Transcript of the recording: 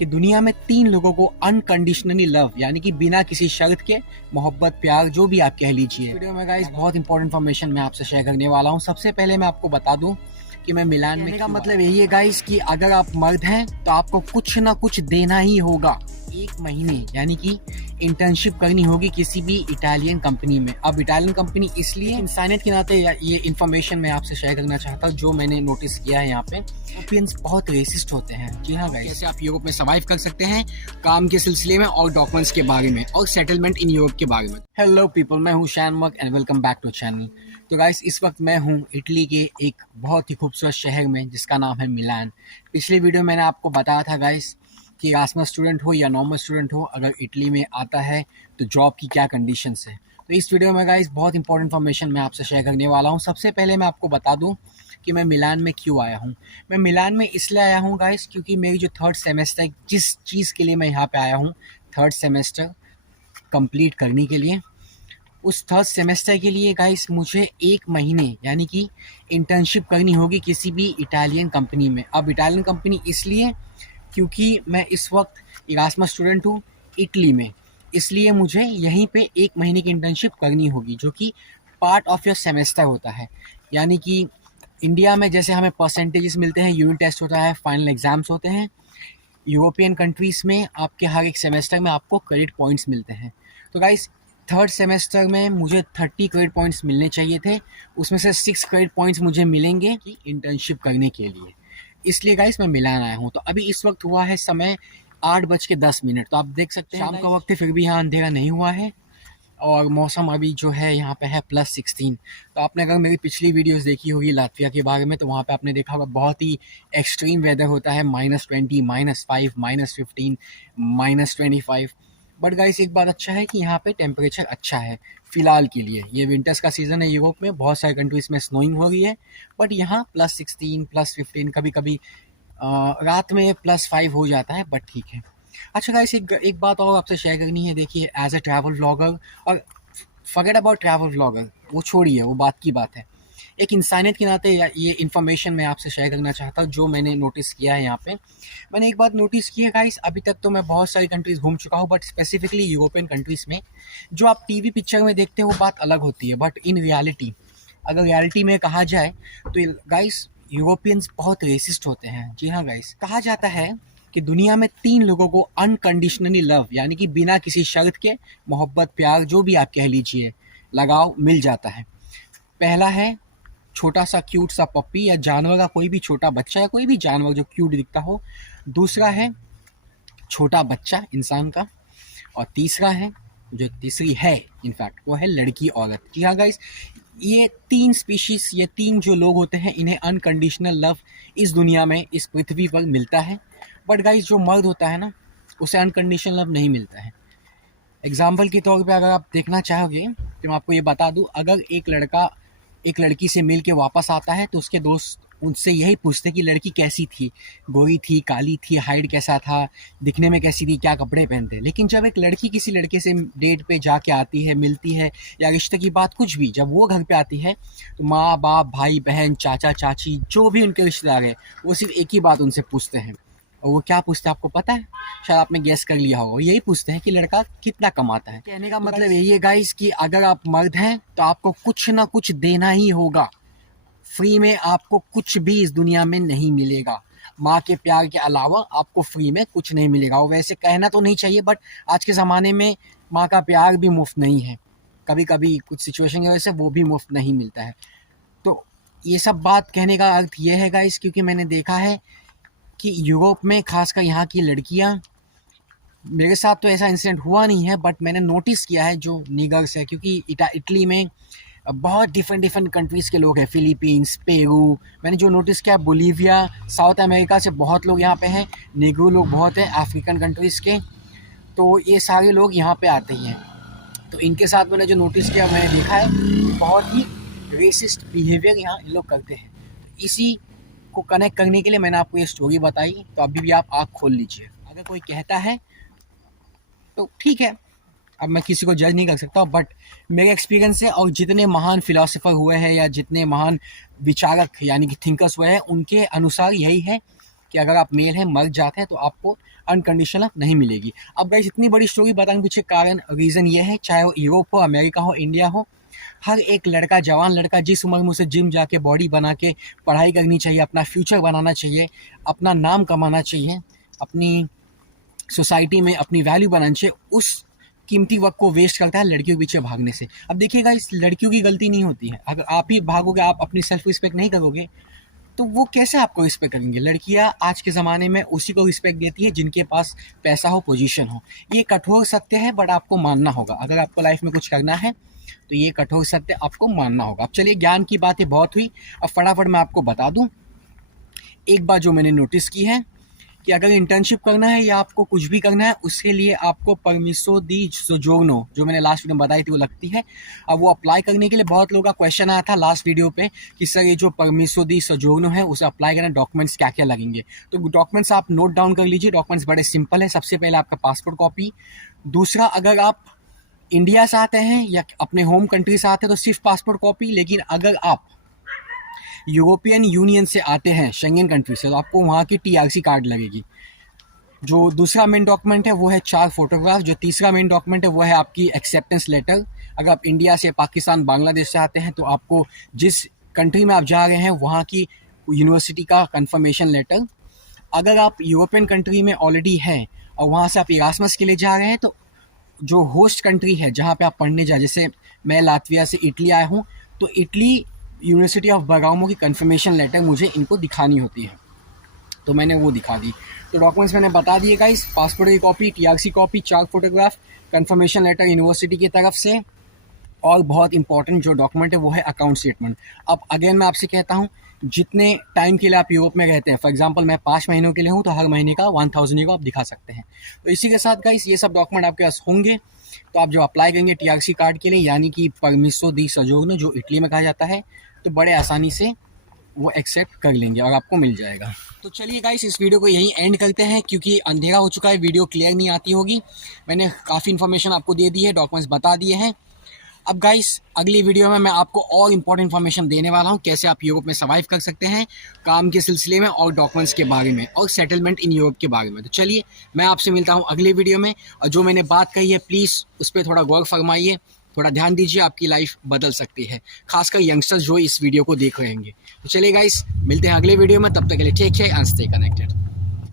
कि दुनिया में 3 लोगों को अनकंडीशनली लव यानी कि बिना किसी शर्त के मोहब्बत प्यार जो भी आप कह लीजिए। वीडियो में गाइस बहुत इंपॉर्टेंट इन्फॉर्मेशन मैं आपसे शेयर करने वाला हूँ। सबसे पहले मैं आपको बता दूं कि मैं मिलान में का मतलब यही है गाइस कि अगर आप मर्द हैं तो आपको कुछ ना कुछ देना ही होगा। 1 महीने यानी कि इंटर्नशिप करनी होगी किसी भी इटालियन कंपनी में। अब इटालियन कंपनी इसलिए इंसानियत के नाते ये इन्फॉर्मेशन मैं आपसे शेयर करना चाहता हूँ जो मैंने नोटिस किया है। यहाँ पे यूरोपियंस बहुत रेसिस्ट होते हैं। जी हाँ गाइस, कैसे आप यूरोप में सर्वाइव कर सकते हैं काम के सिलसिले में और डॉक्यूमेंट्स के बारे में और सेटलमेंट इन यूरोप के बारे में। हेलो पीपल, मैं हूँ शैनमक and welcome back to channel. तो गाइस, इस वक्त मैं हूँ इटली के एक बहुत ही खूबसूरत शहर में जिसका नाम है मिलान। पिछले वीडियो मैंने आपको बताया था गाइस कि इरास्मस स्टूडेंट हो या नॉर्मल स्टूडेंट हो, अगर इटली में आता है तो जॉब की क्या कंडीशंस है। तो इस वीडियो में गाइस बहुत इंपॉर्टेंट इन्फॉर्मेशन मैं आपसे शेयर करने वाला हूँ। सबसे पहले मैं आपको बता दूँ कि मैं मिलान में क्यों आया हूँ। मैं मिलान में इसलिए आया हूँ गाइस क्योंकि मेरी जो थर्ड सेमेस्टर, जिस चीज़ के लिए मैं यहाँ पे आया हूँ थर्ड सेमेस्टर कंप्लीट करने के लिए, उस थर्ड सेमेस्टर के लिए गाइस मुझे 1 महीने यानी कि इंटर्नशिप करनी होगी किसी भी इटालियन कंपनी में। अब इटालियन कंपनी इसलिए क्योंकि मैं इस वक्त इरास्मस स्टूडेंट हूँ इटली में, इसलिए मुझे यहीं पे 1 महीने की इंटर्नशिप करनी होगी जो कि पार्ट ऑफ योर सेमेस्टर होता है। यानी कि इंडिया में जैसे हमें परसेंटेजेस मिलते हैं, यूनिट टेस्ट होता है, फाइनल एग्जाम्स होते हैं, यूरोपियन कंट्रीज़ में आपके हर एक सेमेस्टर में आपको क्रेडिट पॉइंट्स मिलते हैं। तो गाइस, थर्ड सेमेस्टर में मुझे 30 क्रेडिट पॉइंट्स मिलने चाहिए थे, उसमें से 6 क्रेडिट पॉइंट्स मुझे मिलेंगे कि इंटर्नशिप करने के लिए। इसलिए गाइस मैं मिलान आया हूँ। तो अभी इस वक्त हुआ है समय 8:10। तो आप देख सकते हैं शाम का वक्त है, फिर भी यहाँ अंधेरा नहीं हुआ है और मौसम अभी जो है यहाँ पे है +16। तो आपने अगर मेरी पिछली वीडियोस देखी होगी लातविया के बारे में तो वहाँ पे आपने देखा होगा बहुत ही एक्सट्रीम वेदर होता है, -20, -5, -15, -25। बट गाइस, एक बात अच्छा है कि यहाँ पे टेम्परेचर अच्छा है फ़िलहाल के लिए। ये विंटर्स का सीज़न है यूरोप में, बहुत सारे कंट्रीज़ में स्नोइंग हो रही है, बट यहाँ +16, +15, कभी कभी रात में +5 हो जाता है, बट ठीक है। अच्छा गाइस, एक बात और आपसे शेयर करनी है। देखिए, एज अ ट्रैवल व्लॉगर, और फॉरगेट अबाउट ट्रैवल व्लॉगर, वो छोड़िए, वो बात की बात है। एक इंसानियत के नाते ये इन्फॉर्मेशन मैं आपसे शेयर करना चाहता हूँ जो मैंने नोटिस किया है यहाँ पे। मैंने एक बात नोटिस की है गाइस, अभी तक तो मैं बहुत सारी कंट्रीज़ घूम चुका हूँ, बट स्पेसिफिकली यूरोपियन कंट्रीज़ में जो आप टीवी पिक्चर में देखते हैं वो बात अलग होती है, बट इन रियलिटी, अगर रियलिटी में कहा जाए तो गाइस यूरोपियंस बहुत रेसिस्ट होते हैं। जी हाँ गाइस, कहा जाता है कि दुनिया में 3 लोगों को अनकंडीशनली लव यानी कि बिना किसी शर्त के मोहब्बत प्यार जो भी आप कह लीजिए लगाव मिल जाता है। पहला है छोटा सा क्यूट सा पप्पी या जानवर का कोई भी छोटा बच्चा या कोई भी जानवर जो क्यूट दिखता हो। दूसरा है छोटा बच्चा इंसान का। और तीसरा है, जो तीसरी है इनफैक्ट, वो है लड़की औरत। जी हाँ गाइस, ये 3 स्पीशीज, ये 3 जो लोग होते हैं, इन्हें अनकंडीशनल लव इस दुनिया में, इस पृथ्वी पर मिलता है। बट गाइस, जो मर्द होता है ना, उसे अनकंडीशनल लव नहीं मिलता है। एग्जाम्पल के तौर पे अगर आप देखना चाहोगे तो मैं आपको ये बता दूं, अगर एक लड़का एक लड़की से मिल के वापस आता है तो उसके दोस्त उनसे यही पूछते कि लड़की कैसी थी, गोरी थी, काली थी, हाइट कैसा था, दिखने में कैसी थी, क्या कपड़े पहनते। लेकिन जब एक लड़की किसी लड़के से डेट पे जाके आती है, मिलती है, या रिश्ते की बात कुछ भी, जब वो घर पे आती है तो माँ बाप, भाई बहन, चाचा चाची, जो भी उनके रिश्तेदार हैं, वो सिर्फ एक ही बात उनसे पूछते हैं। और वो क्या पूछते हैं आपको पता है? शायद आपने गेस कर लिया होगा। यही पूछते हैं कि लड़का कितना कमाता है। कहने का मतलब यही है गाइस कि अगर आप मर्द हैं तो आपको कुछ ना कुछ देना ही होगा। फ्री में आपको कुछ भी इस दुनिया में नहीं मिलेगा। माँ के प्यार के अलावा आपको फ्री में कुछ नहीं मिलेगा। और वैसे कहना तो नहीं चाहिए, बट आज के ज़माने में माँ का प्यार भी मुफ्त नहीं है। कभी कभी कुछ सिचुएशन की वजह से वो भी मुफ्त नहीं मिलता है। तो ये सब बात कहने का अर्थ ये है गाइस, क्योंकि मैंने देखा है कि यूरोप में, खासकर यहाँ की लड़कियाँ, मेरे साथ तो ऐसा इंसिडेंट हुआ नहीं है, बट मैंने नोटिस किया है जो निगर्स है, क्योंकि इटली में बहुत डिफरेंट कंट्रीज़ के लोग हैं, फिलीपींस, पेरू। मैंने जो नोटिस किया, बोलीविया, साउथ अमेरिका से बहुत लोग यहाँ पे हैं, नेग्रो लोग बहुत हैं, अफ्रीकन कंट्रीज़ के। तो ये सारे लोग यहाँ पे आते ही हैं। तो इनके साथ मैंने जो नोटिस किया, मैंने देखा है बहुत ही रेसिस्ट बिहेवियर यहाँ इन लोग करते हैं। इसी को कनेक्ट करने के लिए मैंने आपको ये स्टोरी बताई। तो अभी भी आप आँख खोल लीजिए। अगर कोई कहता है तो ठीक है, अब मैं किसी को जज नहीं कर सकता, बट मेरे एक्सपीरियंस से, और जितने महान फिलोसोफर हुए हैं या जितने महान विचारक यानी कि थिंकर्स हुए हैं, उनके अनुसार यही है कि अगर आप मेल हैं मर जाते हैं तो आपको अनकंडीशनल लव नहीं मिलेगी। अब गाइस इतनी बड़ी स्टोरी बताने पीछे कारण रीज़न ये है, चाहे वो यूरोप हो, अमेरिका हो, इंडिया हो, हर एक लड़का, जवान लड़का जिस उम्र में उसे जिम जाके बॉडी बना के पढ़ाई करनी चाहिए, अपना फ्यूचर बनाना चाहिए, अपना नाम कमाना चाहिए, अपनी सोसाइटी में अपनी वैल्यू बनानी चाहिए, उस कीमती वक्त को वेस्ट करता है लड़कियों के पीछे भागने से। अब देखिएगा, इस लड़कियों की गलती नहीं होती है। अगर आप ही भागोगे, आप अपनी सेल्फ रिस्पेक्ट नहीं करोगे, तो वो कैसे आपको रिस्पेक्ट करेंगे? लड़कियां आज के ज़माने में उसी को रिस्पेक्ट देती है जिनके पास पैसा हो, पोजीशन हो। ये कठोर सत्य है, बट आपको मानना होगा। अगर आपको लाइफ में कुछ करना है तो ये कठोर सत्य आपको मानना होगा। अब चलिए, ज्ञान की बातें बहुत हुई, अब फटाफट मैं आपको बता दूं एक बात जो मैंने नोटिस की है कि अगर इंटर्नशिप करना है या आपको कुछ भी करना है, उसके लिए आपको परमिसो दी सोजोर्नो, जो मैंने लास्ट वीडियो में बताई थी, वो लगती है। अब वो अप्लाई करने के लिए बहुत लोगों का क्वेश्चन आया था लास्ट वीडियो पे कि सर ये जो परमिसो दी सोजोर्नो है उसे अप्लाई करना, डॉक्यूमेंट्स क्या क्या लगेंगे। तो डॉक्यूमेंट्स आप नोट डाउन कर लीजिए। डॉक्यूमेंट्स बड़े सिंपल है। सबसे पहले आपका पासपोर्ट कॉपी। दूसरा, अगर आप इंडिया से आते हैं या अपने होम कंट्री से आते हैं तो सिर्फ पासपोर्ट कॉपी। लेकिन अगर आप यूरोपियन यूनियन से आते हैं, शेंगेन कंट्री से, तो आपको वहाँ की TRC कार्ड लगेगी। जो दूसरा मेन डॉक्यूमेंट है वो है 4 फोटोग्राफ। जो तीसरा मेन डॉक्यूमेंट है वो है आपकी एक्सेप्टेंस लेटर। अगर आप इंडिया से, पाकिस्तान, बांग्लादेश से आते हैं तो आपको जिस कंट्री में आप जा रहे हैं वहाँ की यूनिवर्सिटी का कंफर्मेशन लेटर। अगर आप यूरोपियन कंट्री में ऑलरेडी हैं और वहाँ से आप इरास्मस के लिए जा रहे हैं तो जो होस्ट कंट्री है जहाँ पे आप पढ़ने जाए, जैसे मैं लातविया से इटली आया हूँ, तो इटली यूनिवर्सिटी ऑफ बर्गामो की कंफर्मेशन लेटर मुझे इनको दिखानी होती है, तो मैंने वो दिखा दी। तो डॉक्यूमेंट्स मैंने बता दिए गाइस, पासपोर्ट की copy, TRC copy, 4 photograph, confirmation letter university की तरफ से, और बहुत इंपॉर्टेंट जो डॉक्यूमेंट है वो है अकाउंट स्टेटमेंट। अब अगेन मैं आपसे कहता हूँ, जितने टाइम के लिए आप यूरोप में रहते हैं, फॉर एग्जांपल मैं 5 महीनों के लिए हूँ, तो हर महीने का 1000 यूरो आप दिखा सकते हैं। तो इसी के साथ गाइस ये सब डॉक्यूमेंट आपके पास होंगे, तो आप जो अप्लाई करेंगे TRC कार्ड के लिए, यानी कि परमिसो दी सोजोर्नो, जो इटली में कहा जाता है, तो बड़े आसानी से वो एक्सेप्ट कर लेंगे और आपको मिल जाएगा। तो चलिए गाइस, इस वीडियो को यहीं एंड करते हैं क्योंकि अंधेरा हो चुका है, वीडियो क्लियर नहीं आती होगी। मैंने काफ़ी इन्फॉर्मेशन आपको दे दी है, डॉक्यूमेंट्स बता दिए हैं। अब गाइस अगली वीडियो में मैं आपको और इंपॉर्टेंट इन्फॉर्मेशन देने वाला हूँ, कैसे आप यूरोप में सर्वाइव कर सकते हैं काम के सिलसिले में, और डॉक्यूमेंट्स के बारे में, और सेटलमेंट इन यूरोप के बारे में। तो चलिए मैं आपसे मिलता हूँ अगली वीडियो में, और जो मैंने बात कही है प्लीज़ उस पर थोड़ा गौर फरमाइए, थोड़ा ध्यान दीजिए, आपकी लाइफ बदल सकती है, खासकर यंगस्टर्स जो इस वीडियो को देख रहे होंगे। तो चलिए गाइस, मिलते हैं अगले वीडियो में, तब तक के लिए take care and stay connected.